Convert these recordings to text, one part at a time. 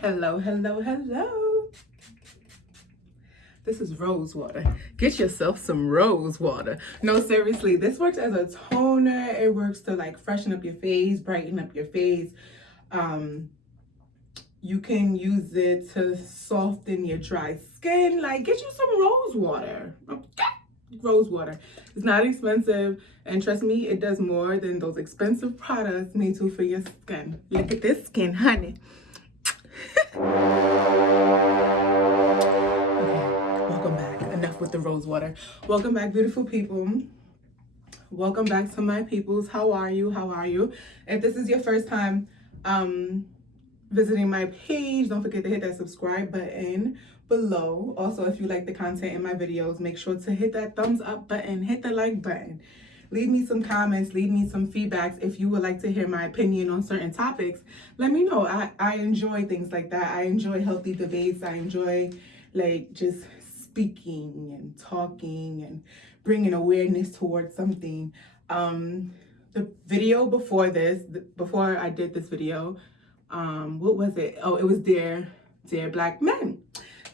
Hello, hello, hello. This is rose water. Get yourself some rose water. No, seriously, this works as a toner. It works to like freshen up your face, brighten up your face. You can use it to soften your dry skin. Like, get you some rose water. Okay? Rose water. It's not expensive, and trust me, it does more than those expensive products made to for your skin. Look at this skin, honey. Welcome back. Enough with the rose water. Welcome back, beautiful people. Welcome back to my peoples. How are you? How are you? If this is your first time visiting my page, don't forget to hit that subscribe button below. Also, if you like the content in my videos, make sure to hit that thumbs up button, hit the like button. Leave me some comments, leave me some feedbacks. If you would like to hear my opinion on certain topics, let me know. I enjoy things like that. I enjoy healthy debates. I enjoy like just speaking and talking and bringing awareness towards something. The video before this, before I did this video, what was it? Oh, it was Dear Black Men.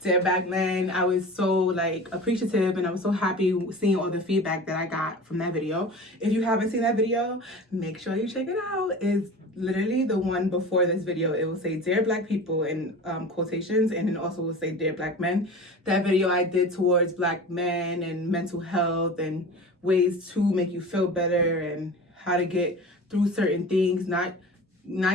Dear Black Men, I was so like appreciative and I was so happy seeing all the feedback that I got from that video. If you haven't seen that video, make sure you check it out. It's literally the one before this video. It will say Dear Black People in quotations, and then also will say Dear Black Men. That video I did towards Black men and mental health and ways to make you feel better and how to get through certain things, not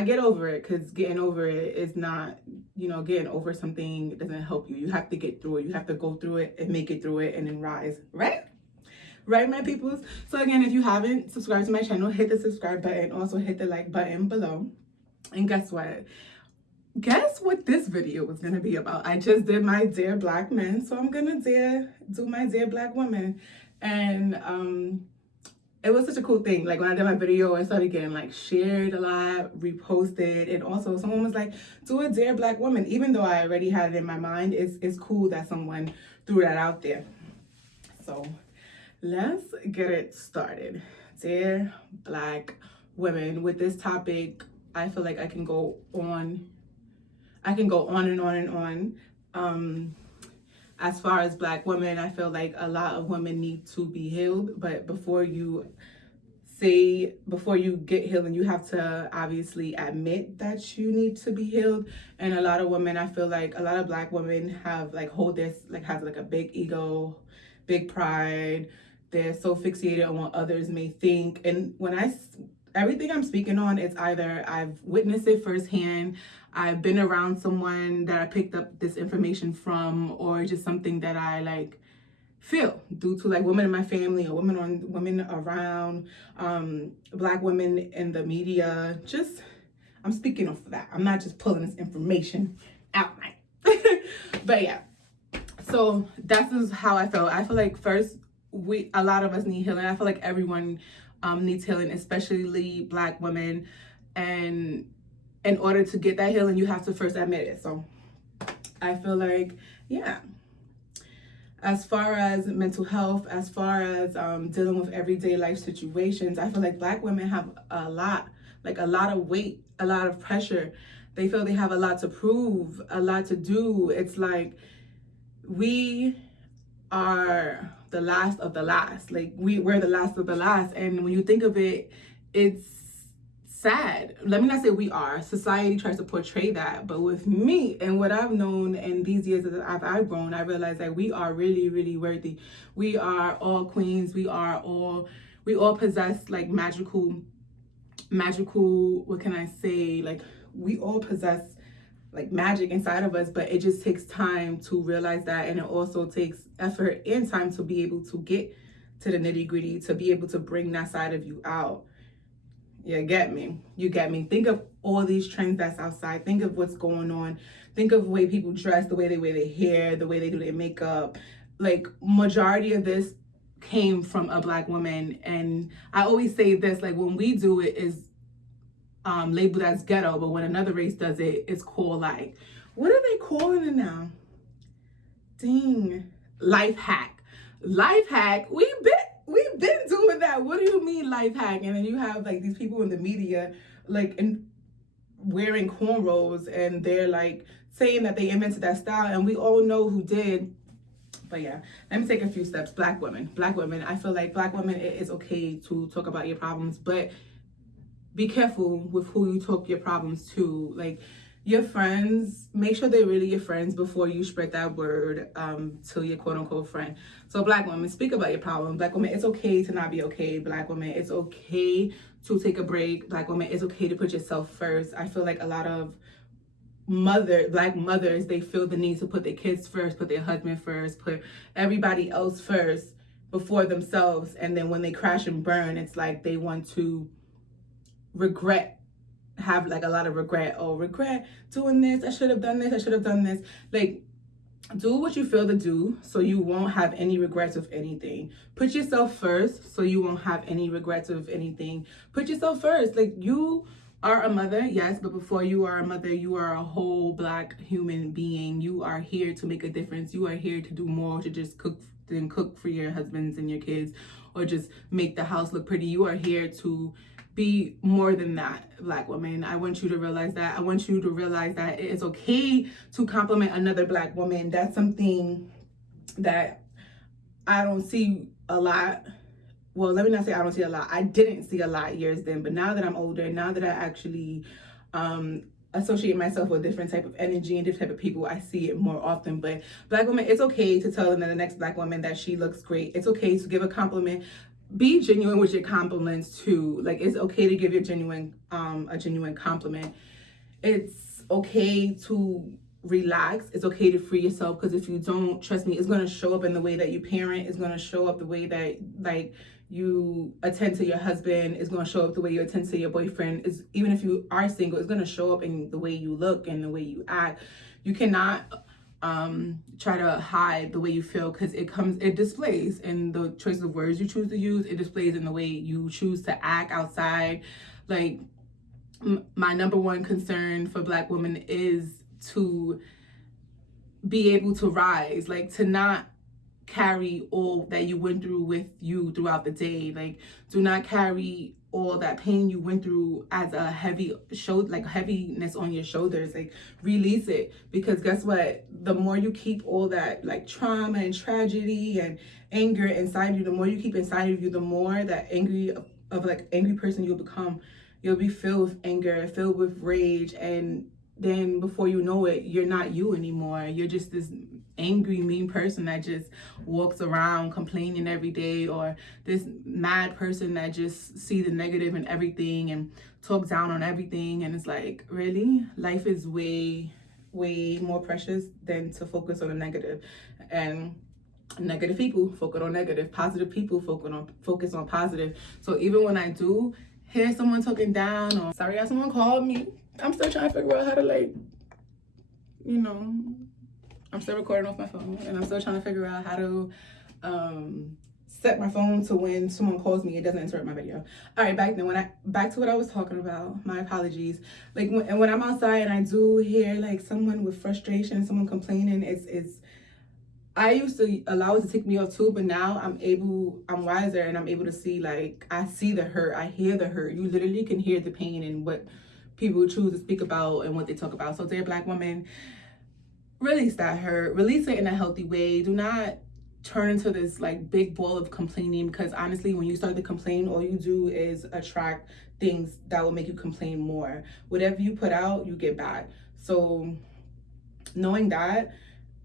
get over it, because getting over it is not, getting over something doesn't help you. You have to get through it. You have to go through it and make it through it and then rise, right? Right, my peoples? So again, if you haven't subscribed to my channel, hit the subscribe button. Also hit the like button below. And guess what? Guess what this video was going to be about? I just did my Dear Black Men, so I'm going to do my Dear Black Women. And it was such a cool thing. Like when I did my video, I started getting like shared a lot, reposted, and also someone was like, do a Dear Black Woman. Even though I already had it in my mind, it's cool that someone threw that out there. So let's get it started. Dear Black Women. With this topic, I feel like I can go on and on and on. As far as Black women, I feel like a lot of women need to be healed, but before you get healed, and you have to obviously admit that you need to be healed. And a lot of women, I feel like a lot of Black women have has a big ego, big pride. They're so fixated on what others may think. And everything I'm speaking on, it's either I've witnessed it firsthand, I've been around someone that I picked up this information from, or just something that I feel due to women in my family or women around, Black women in the media. I'm speaking of that. I'm not just pulling this information out. But yeah, so that's how I felt. I feel like first, a lot of us need healing. I feel like everyone needs healing, especially Black women. And in order to get that healing, you have to first admit it. So I feel like, yeah, as far as mental health, as far as dealing with everyday life situations, I feel like Black women have a lot of weight, a lot of pressure. They feel they have a lot to prove, a lot to do. It's like we are the last of the last. Like we're the last of the last. And when you think of it, it's sad. Let me not say we are. Society tries to portray that. But with me and what I've known in these years that I've grown, I realized that we are really, really worthy. We are all queens. We all possess magical, what can I say? We all possess magic inside of us, but it just takes time to realize that. And it also takes effort and time to be able to get to the nitty gritty, to be able to bring that side of you out. You get me? Think of all these trends that's outside. Think of what's going on. Think of the way people dress, the way they wear their hair, the way they do their makeup. Majority of this came from a Black woman. And I always say this, when we do it is labeled as ghetto, but when another race does it, it's called what are they calling it now? Dang. Life hack. We've been doing that. What do you mean life hack? And then you have these people in the media, and wearing cornrows and they're like saying that they invented that style, and we all know who did. But yeah, let me take a few steps. Black women, I feel like black women, it is okay to talk about your problems, but be careful with who you talk your problems to. Like, your friends, make sure they're really your friends before you spread that word to your quote unquote friend. So black women, speak about your problem. Black women, it's okay to not be okay. Black women, it's okay to take a break. Black women, it's okay to put yourself first. I feel like a lot of black mothers, they feel the need to put their kids first, put their husband first, put everybody else first before themselves. And then when they crash and burn, it's like they want to have like a lot of regret. Oh, regret doing this, I should have done this, I should have done this. Like, do what you feel to do so you won't have any regrets of anything. Put yourself first so you won't have any regrets of anything. Put yourself first. Like, you are a mother, yes, but before you are a mother, you are a whole black human being. You are here to make a difference. You are here to do more to just cook for your husbands and your kids, or just make the house look pretty. You are here to be more than that, black woman. I want you to realize that. I want you to realize that it is okay to compliment another black woman. That's something that I don't see a lot. Well, let me not say I don't see a lot. I didn't see a lot years then, but now that I'm older, now that I actually associate myself with different type of energy and different type of people, I see it more often. But black women, it's okay to tell the next black woman that she looks great. It's okay to give a compliment. Be genuine with your compliments too. Like, it's okay to give your a genuine compliment. It's okay to relax. It's okay to free yourself, because if you don't, trust me, it's going to show up in the way that you parent. It's going to show up the way that, like, you attend to your husband. It's going to show up the way you attend to your boyfriend. Is even if you are single, it's going to show up in the way you look and the way you act. You cannot try to hide the way you feel, because it displays in the choice of words you choose to use. It displays in the way you choose to act outside. Like, my number one concern for black women is to be able to rise, like, to not carry all that you went through with you throughout the day. Like, do not carry all that pain you went through as a heaviness on your shoulders. Like, release it, because guess what? The more you keep all that, like, trauma and tragedy and anger inside you, the more you keep inside of you, the more that angry person you'll become. You'll be filled with anger, filled with rage, and then before you know it, you're not you anymore. You're just this angry, mean person that just walks around complaining every day, or this mad person that just see the negative in everything and talk down on everything. And it's like, really? Life is way, way more precious than to focus on the negative. And negative people focus on negative. Positive people focus on positive. So even when I do hear someone talking down, or sorry, someone called me, I'm still trying to figure out how to, like, I'm still recording off my phone, and I'm still trying to figure out how to set my phone to when someone calls me, it doesn't interrupt my video. All right, back to what I was talking about. My apologies. Like, when I'm outside and I do hear, like, someone with frustration, someone complaining, I used to allow it to tick me off too, but now I'm wiser, and I'm able to see, like, I see the hurt, I hear the hurt. You literally can hear the pain in what people choose to speak about and what they talk about. So, dear black woman, release that hurt, release it in a healthy way. Do not turn into this, like, big ball of complaining, because honestly, when you start to complain, all you do is attract things that will make you complain more. Whatever you put out, you get back. So, knowing that,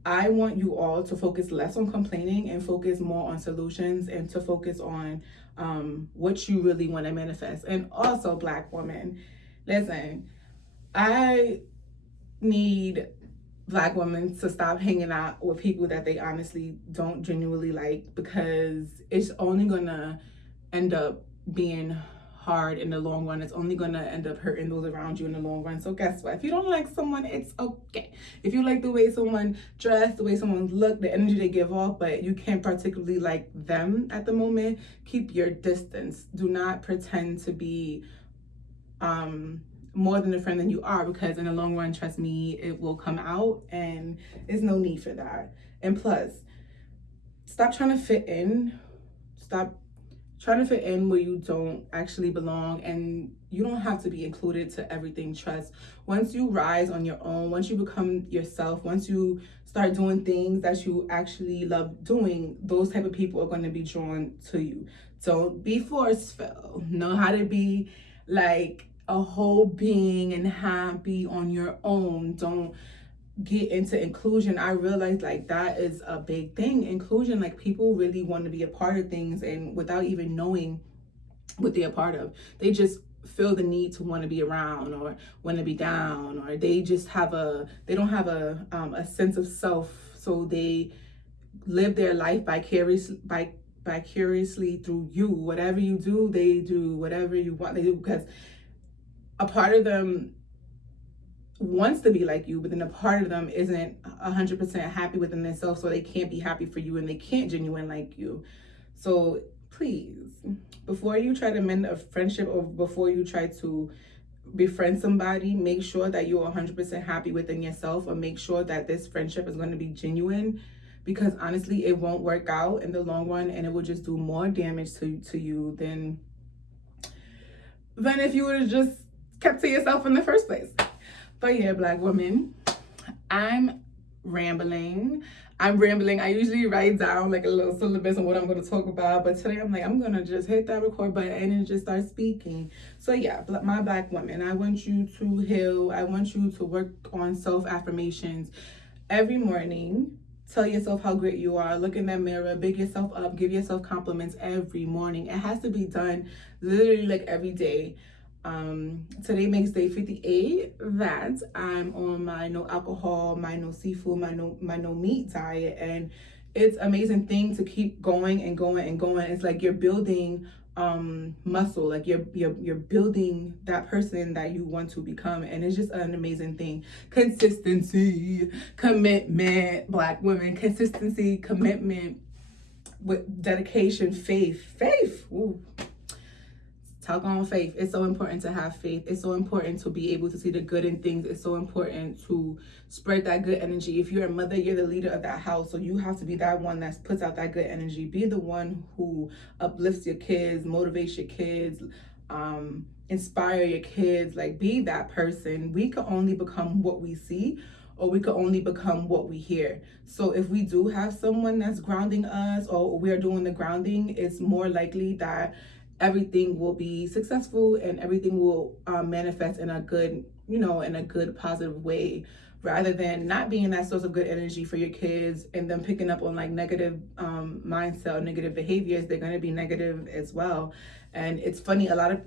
I want you all to focus less on complaining and focus more on solutions, and to focus on what you really want to manifest. And also, black women, listen, I need black women to stop hanging out with people that they honestly don't genuinely like, because it's only gonna end up being hard in the long run. It's only gonna end up hurting those around you in the long run. So guess what? If you don't like someone, it's okay. If you like the way someone dressed, the way someone look, the energy they give off, but you can't particularly like them at the moment, keep your distance. Do not pretend to be more than a friend than you are, because in the long run, trust me, it will come out, and there's no need for that. And plus, stop trying to fit in. Stop trying to fit in where you don't actually belong, and you don't have to be included to everything. Trust. Once you rise on your own, once you become yourself, once you start doing things that you actually love doing, those type of people are going to be drawn to you. Don't be forceful. Know how to be like a whole being and happy on your own. Don't get into inclusion. I realized like that is a big thing. Inclusion, like people really want to be a part of things, and without even knowing what they're a part of, they just feel the need to want to be around or want to be down, or they just have they don't have a sense of self, so they live their life vicariously through you. Whatever you do, they do. Whatever you want, they do, because a part of them wants to be like you, but then a part of them isn't 100% happy within themselves, so they can't be happy for you and they can't genuine like you. So please, before you try to mend a friendship or before you try to befriend somebody, make sure that you're 100% happy within yourself, or make sure that this friendship is going to be genuine, because honestly it won't work out in the long run, and it will just do more damage to you than if you would have just kept to yourself in the first place. But yeah, Black women, I'm rambling. I usually write down like a little syllabus on what I'm going to talk about, but today I'm like, I'm going to just hit that record button and just start speaking. So yeah, my Black women, I want you to heal. I want you to work on self-affirmations every morning. Tell yourself how great you are. Look in that mirror, big yourself up, give yourself compliments every morning. It has to be done literally like every day. Today makes day 58 that I'm on my no alcohol, my no seafood, my no meat diet, and it's an amazing thing to keep going and going and going. It's like you're building muscle, like you're building that person that you want to become, and it's just an amazing thing. Consistency, commitment, Black women, consistency, commitment with dedication, faith. Ooh. Talk on faith. It's so important to have faith. It's so important to be able to see the good in things. It's so important to spread that good energy. If you're a mother, you're the leader of that house. So you have to be that one that puts out that good energy. Be the one who uplifts your kids, motivates your kids, inspire your kids. Like, be that person. We can only become what we see, or we could only become what we hear. So if we do have someone that's grounding us, or we're doing the grounding, it's more likely that everything will be successful and everything will manifest in a good, in a good positive way, rather than not being that source of good energy for your kids and them picking up on like negative mindset or negative behaviors. They're going to be negative as well. And it's funny, a lot of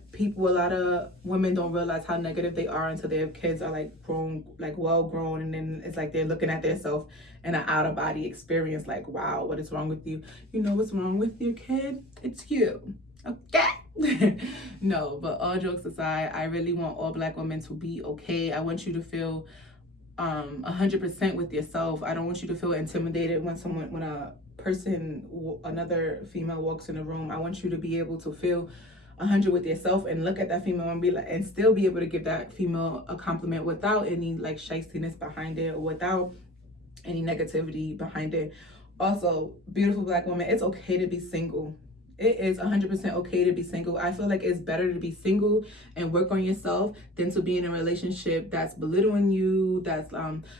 women don't realize how negative they are until their kids are like grown, like well grown, and then it's like they're looking at themselves in an out of body experience, like, wow, what is wrong with you? You know what's wrong with your kid? It's you. Okay. No, but all jokes aside, I really want all Black women to be okay. I want you to feel 100% with yourself. I don't want you to feel intimidated when another female walks in the room. I want you to be able to feel 100 with yourself and look at that female and be like, and still be able to give that female a compliment without any like shystiness behind it, or without any negativity behind it. Also, beautiful Black woman, it's okay to be single. It is 100% okay to be single. I feel like it's better to be single and work on yourself than to be in a relationship that's belittling you, that's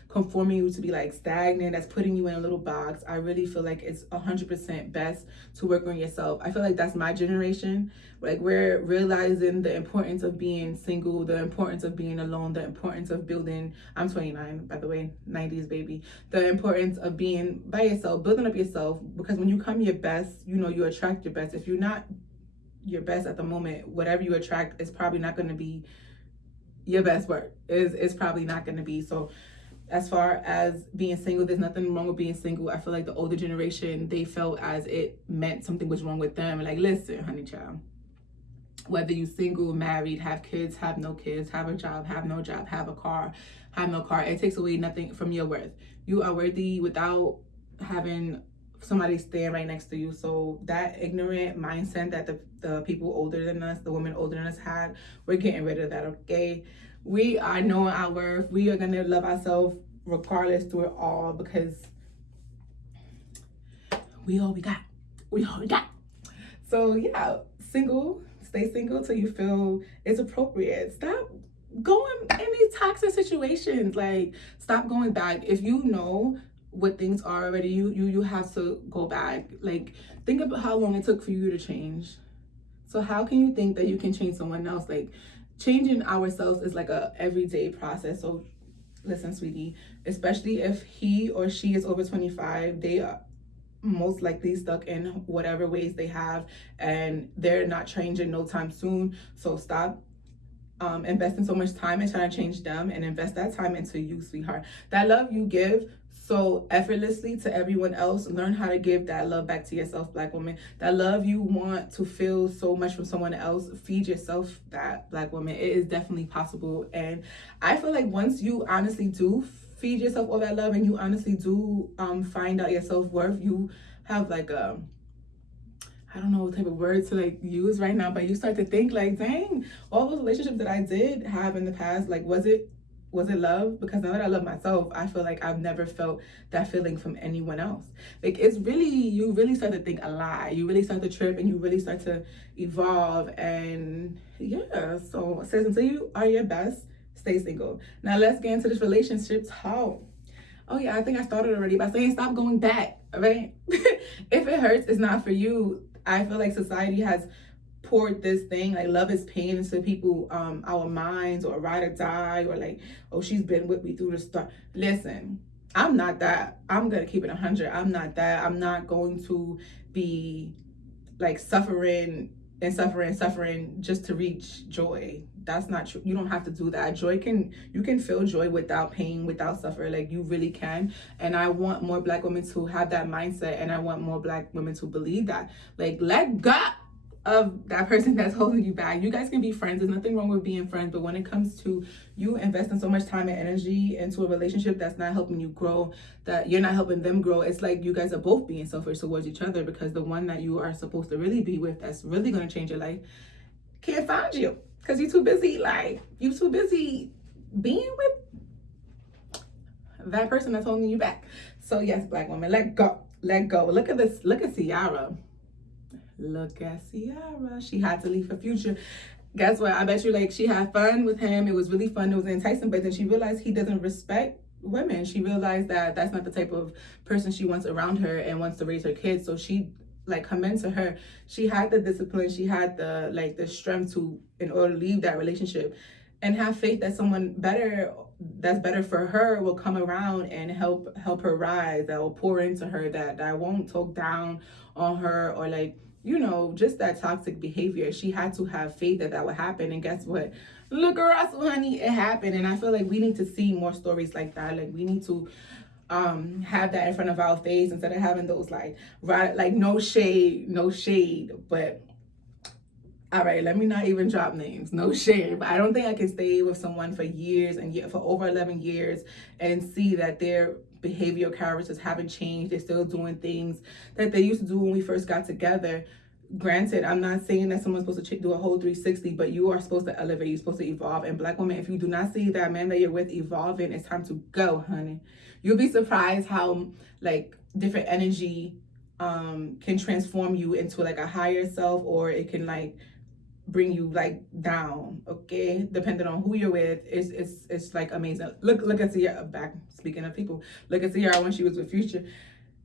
conforming you to be like stagnant, that's putting you in a little box. I really feel like it's 100% best to work on yourself. I feel like that's my generation. Like, we're realizing the importance of being single, the importance of being alone, the importance of building, I'm 29, by the way, 90s baby, the importance of being by yourself, building up yourself, because when you come your best, you attract your best. If you're not your best at the moment, whatever you attract is probably not going to be your best work. It's probably not going to be. So as far as being single, there's nothing wrong with being single. I feel like the older generation, they felt as it meant something was wrong with them. Like, listen, honey child, whether you single, married, have kids, have no kids, have a job, have no job, have a car, have no car, it takes away nothing from your worth. You are worthy without having somebody stand right next to you. So that ignorant mindset that the people older than us, the women older than us had, we're getting rid of that, okay? We are knowing our worth. We are going to love ourselves regardless through it all, because we all we got. We all we got. So yeah, single, Stay single till you feel it's appropriate. Stop going in these toxic situations. Like, stop going back. If you know what things are already, you have to go back. Like, think about how long it took for you to change. So how can you think that you can change someone else? Like, changing ourselves is like a everyday process. So listen, sweetie, especially if he or she is over 25, they are most likely stuck in whatever ways they have, and they're not changing no time soon. So stop investing so much time in trying to change them, and invest that time into you, sweetheart. That love you give so effortlessly to everyone else, learn how to give that love back to yourself, Black woman. That love you want to feel so much from someone else, feed yourself that, Black woman. It is definitely possible. And I feel like once you honestly do feed yourself all that love, and you honestly do find out your self-worth, you have like a, I don't know what type of word to like use right now, but you start to think like, dang, all those relationships that I did have in the past, like, was it love? Because now that I love myself, I feel like I've never felt that feeling from anyone else. Like, it's really, you really start to think a lot. You really start to trip, and you really start to evolve. And yeah, so it says, until you are your best, stay single. Now let's get into this relationship talk. Oh yeah, I think I started already by saying stop going back, all right? If it hurts, it's not for you. I feel like society has poured this thing like love is pain into people, our minds, or ride or die, or like, oh, she's been with me through the start. Listen, I'm not that. I'm gonna keep it 100. I'm not that. I'm not going to be like suffering just to reach joy. That's not true. You don't have to do that. You can feel joy without pain, without suffering. Like, you really can. And I want more Black women to have that mindset, and I want more Black women to believe that. Like, let go of that person that's holding you back. You guys can be friends. There's nothing wrong with being friends, but when it comes to you investing so much time and energy into a relationship that's not helping you grow, that you're not helping them grow, it's like you guys are both being selfish towards each other, because the one that you are supposed to really be with, that's really going to change your life, can't find you because you're too busy. Like, you too busy being with that person that's holding you back. So yes, Black woman, let go. Look at this. Look at Ciara. Look at Ciara. She had to leave her Future. Guess what? I bet you, like, she had fun with him. It was really fun. It was enticing. But then she realized he doesn't respect women. She realized that that's not the type of person she wants around her and wants to raise her kids. So she, like, commend to her. She had the discipline. She had the strength to, in order to leave that relationship, and have faith that someone better, that's better for her, will come around and help her rise, that will pour into her, that won't talk down on her, or like, you know, just that toxic behavior. She had to have faith that would happen. And guess what? Look at Russell, honey, it happened. And I feel like we need to see more stories like that. Like, we need to have that in front of our face, instead of having those like no shade, but all right, let me not even drop names. No shade, but I don't think I can stay with someone for years and for over 11 years and see that their behavioral characters haven't changed. They're still doing things that they used to do when we first got together. Granted, I'm not saying that someone's supposed to do a whole 360, but you are supposed to elevate. You're supposed to evolve. And Black women, if you do not see that man that you're with evolving, it's time to go, honey. You'll be surprised how like different energy can transform you into like a higher self, or it can like bring you like down, okay, depending on who you're with. It's like amazing. Look at Ciara. Back, speaking of people, look at Ciara when she was with Future,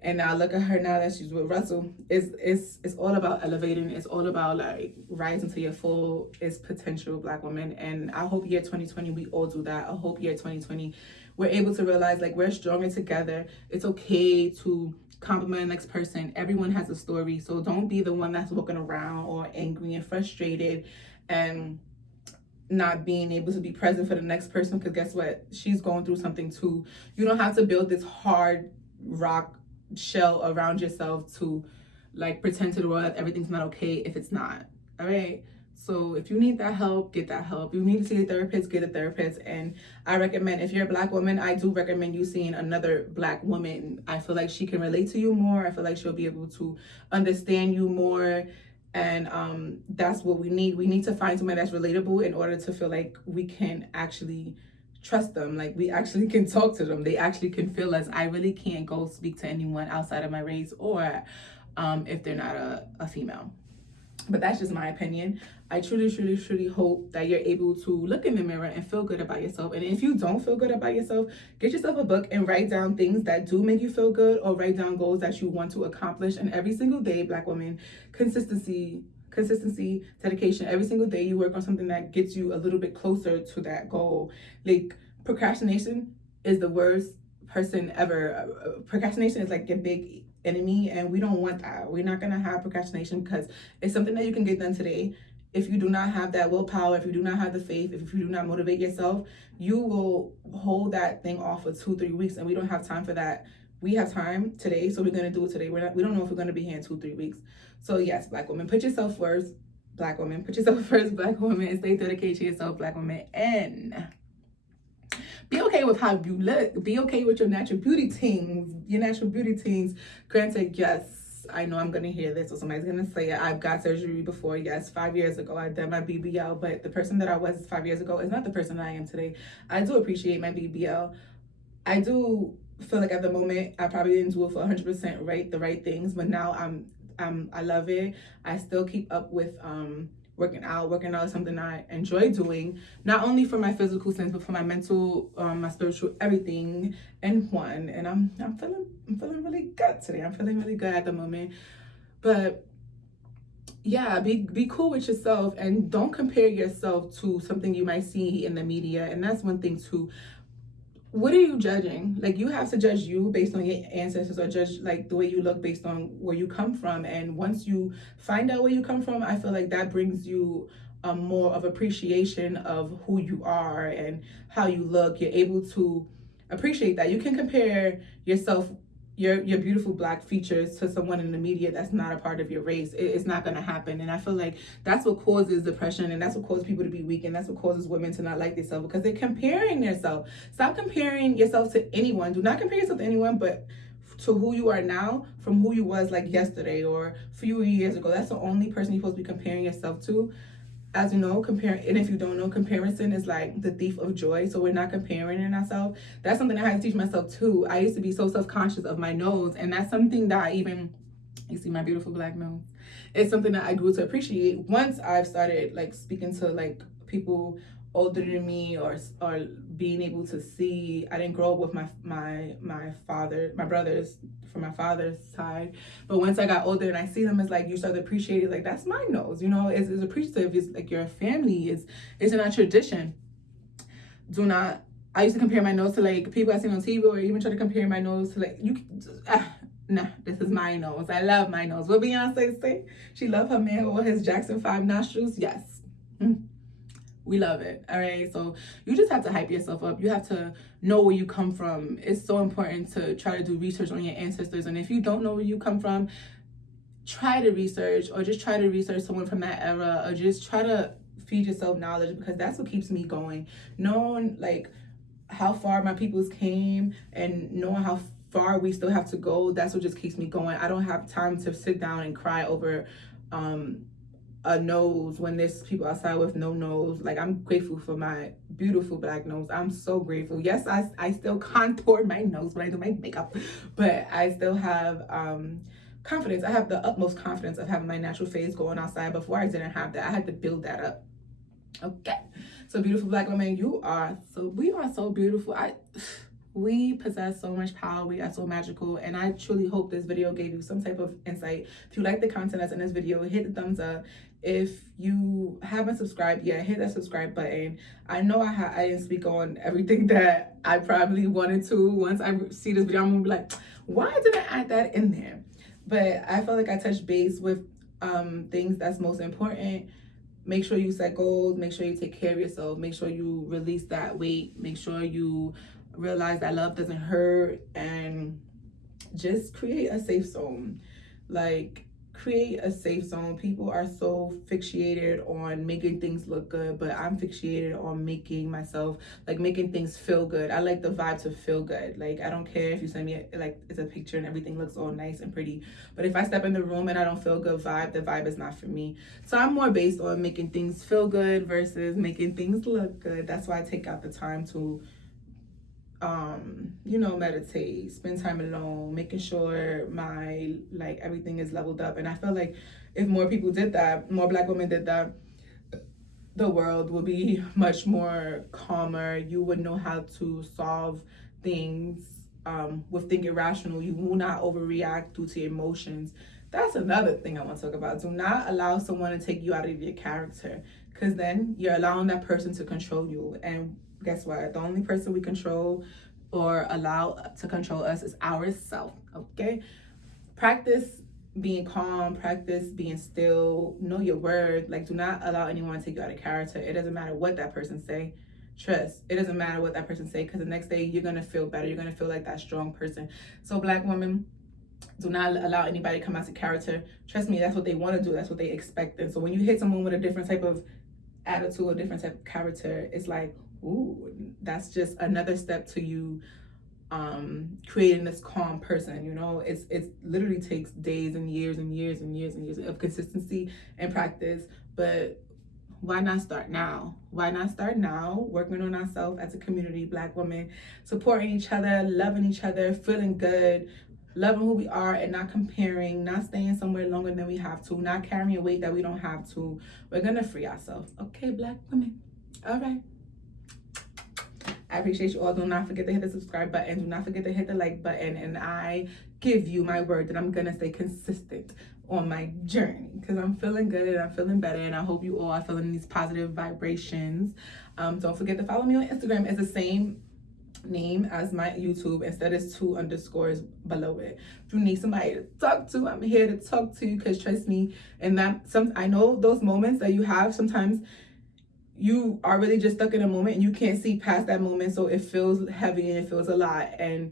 and now look at her now that she's with Russell. It's all about elevating. It's all about like rising to your full potential, Black woman. And I hope year 2020 we all do that. I hope year 2020 we're able to realize like we're stronger together. It's okay to compliment the next person. Everyone has a story, so don't be the one that's walking around all angry and frustrated and not being able to be present for the next person, because guess what? She's going through something too. You don't have to build this hard rock shell around yourself to like pretend to the world that everything's not okay if it's not. All right, so if you need that help, get that help. You need to see a therapist, get a therapist. And I recommend, if you're a Black woman, I do recommend you seeing another Black woman. I feel like she can relate to you more. I feel like she'll be able to understand you more. And that's what we need. We need to find someone that's relatable in order to feel like we can actually trust them. Like, we actually can talk to them. They actually can feel us. I really can't go speak to anyone outside of my race, or if they're not a female. But that's just my opinion. I truly, truly, truly hope that you're able to look in the mirror and feel good about yourself. And if you don't feel good about yourself, get yourself a book and write down things that do make you feel good, or write down goals that you want to accomplish. And every single day, Black women, consistency, dedication. Every single day you work on something that gets you a little bit closer to that goal. Like, procrastination is the worst person ever. Procrastination is like a big enemy, and we don't want that. We're not gonna have procrastination because it's something that you can get done today. If you do not have that willpower, if you do not have the faith, if you do not motivate yourself, you will hold that thing off for 2-3 weeks, and we don't have time for that. We have time today, so we're gonna do it today. We don't know if we're gonna be here in 2-3 weeks. So yes, Black women, put yourself first. Black women, put yourself first. Black women, and stay dedicated to yourself. Black women, and be okay with how you look. Be okay with your natural beauty things. Your natural beauty things. Granted, yes, I know I'm going to hear this, or somebody's going to say it. I've got surgery before. Yes, 5 years ago, I did my BBL. But the person that I was 5 years ago is not the person I am today. I do appreciate my BBL. I do feel like at the moment, I probably didn't do it for 100% the right things. But now I love it. I still keep up with working out is something I enjoy doing, not only for my physical sense, but for my mental, my spiritual, everything in one. And I'm feeling really good today. I'm feeling really good at the moment. But yeah, be cool with yourself, and don't compare yourself to something you might see in the media. And that's one thing too. What are you judging? Like, you have to judge you based on your ancestors, or judge like the way you look based on where you come from. And once you find out where you come from, I feel like that brings you more of appreciation of who you are and how you look. You're able to appreciate that. You can compare yourself, your beautiful Black features, to someone in the media that's not a part of your race. It's not going to happen. And I feel like that's what causes depression, and that's what causes people to be weak, and that's what causes women to not like themselves, because they're comparing themselves. Stop comparing yourself to anyone. Do not compare yourself to anyone, but to who you are now from who you was like yesterday or a few years ago. That's the only person you're supposed to be comparing yourself to. As you know, and if you don't know, comparison is like the thief of joy. So we're not comparing in ourselves. That's something I had to teach myself too. I used to be so self-conscious of my nose, and that's something that you see my beautiful Black nose. It's something that I grew to appreciate once I've started like speaking to like people older than me, or being able to see. I didn't grow up with my brothers from my father's side, but once I got older and I see them, it's like you start to appreciate it. Like, that's my nose, it's appreciative. It's like your family. It's in our tradition. I used to compare my nose to like people I seen on TV, or even try to compare my nose to like nah, this is my nose. I love my nose. What Beyonce say? She loved her man with his Jackson 5 nostrils. Yes. We love it. All right. So you just have to hype yourself up. You have to know where you come from. It's so important to try to do research on your ancestors. And if you don't know where you come from, try to research, or just try to research someone from that era, or just try to feed yourself knowledge, because that's what keeps me going. Knowing like how far my peoples came, and knowing how far we still have to go, that's what just keeps me going. I don't have time to sit down and cry over a nose when there's people outside with no nose. Like, I'm grateful for my beautiful Black nose. I'm so grateful. Yes, I still contour my nose when I do my makeup, but I still have confidence. I have the utmost confidence of having my natural face going outside. Before, I didn't have that. I had to build that up. Okay, so beautiful Black women, we are so beautiful. We possess so much power. We are so magical. And I truly hope this video gave you some type of insight. If you like the content that's in this video, hit the thumbs up. If you haven't subscribed yet, hit that subscribe button. I know I didn't speak on everything that I probably wanted to. Once I see this video, I'm gonna be like, why didn't I add that in there? But I feel like I touched base with things that's most important. Make sure you set goals. Make sure you take care of yourself. Make sure you release that weight. Make sure you realize that love doesn't hurt, and just create a safe zone. Like, create a safe zone. People are so fixated on making things look good, but I'm fixated on making things feel good. I like the vibe to feel good. Like, I don't care if you send me it's a picture and everything looks all nice and pretty, but if I step in the room and I don't feel good vibe, the vibe is not for me. So I'm more based on making things feel good versus making things look good. That's why I take out the time to you know, meditate, spend time alone, making sure my like everything is leveled up. And I feel like if more people did that, more Black women did that, the world would be much more calmer. You would know how to solve things with thinking rational. You will not overreact due to emotions. That's another thing I want to talk about. Do not allow someone to take you out of your character, because then you're allowing that person to control you. And guess what? The only person we control or allow to control us is ourselves. Okay? Practice being calm, practice being still, know your word. Like, do not allow anyone to take you out of character. It doesn't matter what that person say. Trust. It doesn't matter what that person say, because the next day you're gonna feel better. You're gonna feel like that strong person. So Black women, do not allow anybody to come out of character. Trust me, that's what they want to do. That's what they expect. And so when you hit someone with a different type of attitude, a different type of character, it's like, ooh, that's just another step to you creating this calm person. You know, it's literally takes days and years and years and years and years of consistency and practice. But why not start now? Why not start now, working on ourselves as a community, Black women, supporting each other, loving each other, feeling good, loving who we are, and not comparing, not staying somewhere longer than we have to, not carrying a weight that we don't have to. We're gonna free ourselves. Okay, Black women. All right. I appreciate you all. Do not forget to hit the subscribe button. Do not forget to hit the like button. And I give you my word that I'm going to stay consistent on my journey, because I'm feeling good and I'm feeling better. And I hope you all are feeling these positive vibrations. Don't forget to follow me on Instagram. It's the same name as my YouTube. Instead, it's 2 underscores below it. If you need somebody to talk to, I'm here to talk to you, because trust me, and that I know those moments that you have sometimes, you are really just stuck in a moment and you can't see past that moment, so it feels heavy and it feels a lot. And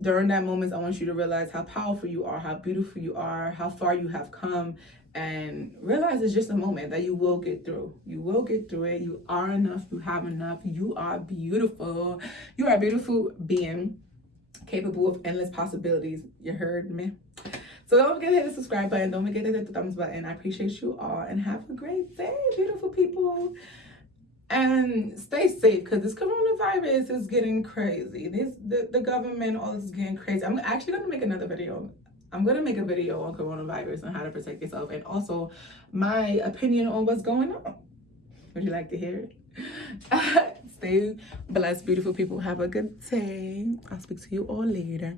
during that moment, I want you to realize how powerful you are, how beautiful you are, how far you have come, and realize it's just a moment that you will get through. You will get through it. You are enough. You have enough. You are beautiful. You are a beautiful being, capable of endless possibilities. You heard me? So don't forget to hit the subscribe button. Don't forget to hit the thumbs button. I appreciate you all, and have a great day, beautiful people. And stay safe, because this coronavirus is getting crazy. The government, all this is getting crazy. I'm actually going to make another video. I'm going to make a video on coronavirus and how to protect yourself, and also my opinion on what's going on. Would you like to hear it? Stay blessed, beautiful people. Have a good day. I'll speak to you all later.